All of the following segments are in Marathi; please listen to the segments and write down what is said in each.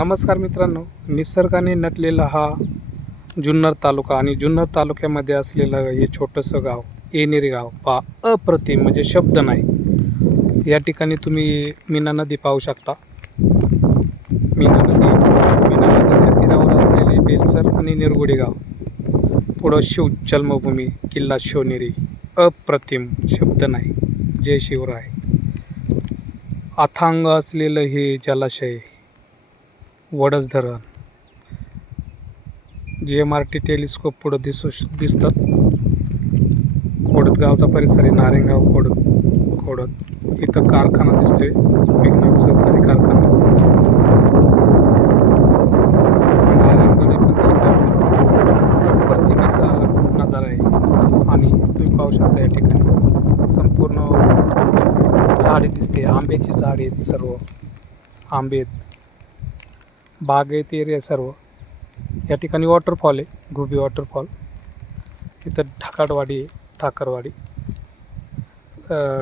नमस्कार मित्रांनो, निसर्गाने नटलेला हा जुन्नर तालुका आणि जुन्नर तालुक्यामध्ये असलेलं हे छोटंसं गाव येणेरी गाव पहा, अप्रतिम म्हणजे शब्द नाही. या ठिकाणी तुम्ही मीना नदी पाहू शकता. मीना नदीच्या तीरावर असलेले बेलसर आणि निरगुडे गाव, पुढं शिव जन्मभूमी किल्ला शिवनेरी, अप्रतिम शब्द नाही. जय शिवराय. अथांग असलेलं हे जलाशय, वडस धरण, GMRT टेलिस्कोप पुढं दिसतात. खोडद गावचा परिसर आहे, नारायणगाव खोडद. इथं कारखाना दिसतोय, विज्ञान सहकारी कारखाना. नारायणगड पण दिसतोय. अप्रतिम असा नजारा आहे. आणि तुम्ही पाहू शकता या ठिकाणी संपूर्ण झाडे दिसते, आंब्याची झाडे आहेत, सर्व आंबे आहेत, बागायती एरिया सर्व. या ठिकाणी वॉटरफॉल आहे, घुबी वॉटरफॉल. इथं ठाकरवाडी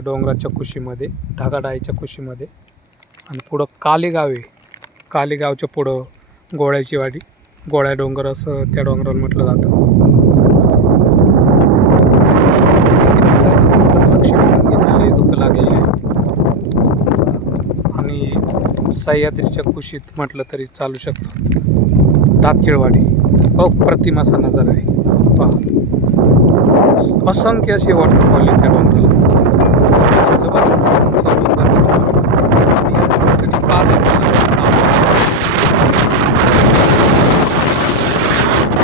डोंगराच्या कुशीमध्ये, ढगाडाईच्या कुशीमध्ये. आणि पुढं कालेगाव आहे. कालेगावच्या पुढं गोळ्याची वाडी, गोळ्या डोंगर असं त्या डोंगराला म्हटलं जातं. लक्ष घेतलेले दुःख लागलेले आहे. आणि सह्याद्रीच्या कुशीत म्हटलं तरी चालू शकतं. दातखिळवाडी, अप्रतिम असा नजारा आहे पहा. असंख्य असे वॉटरफॉल आहे त्या डोंगराला, जबरदस्त. आणि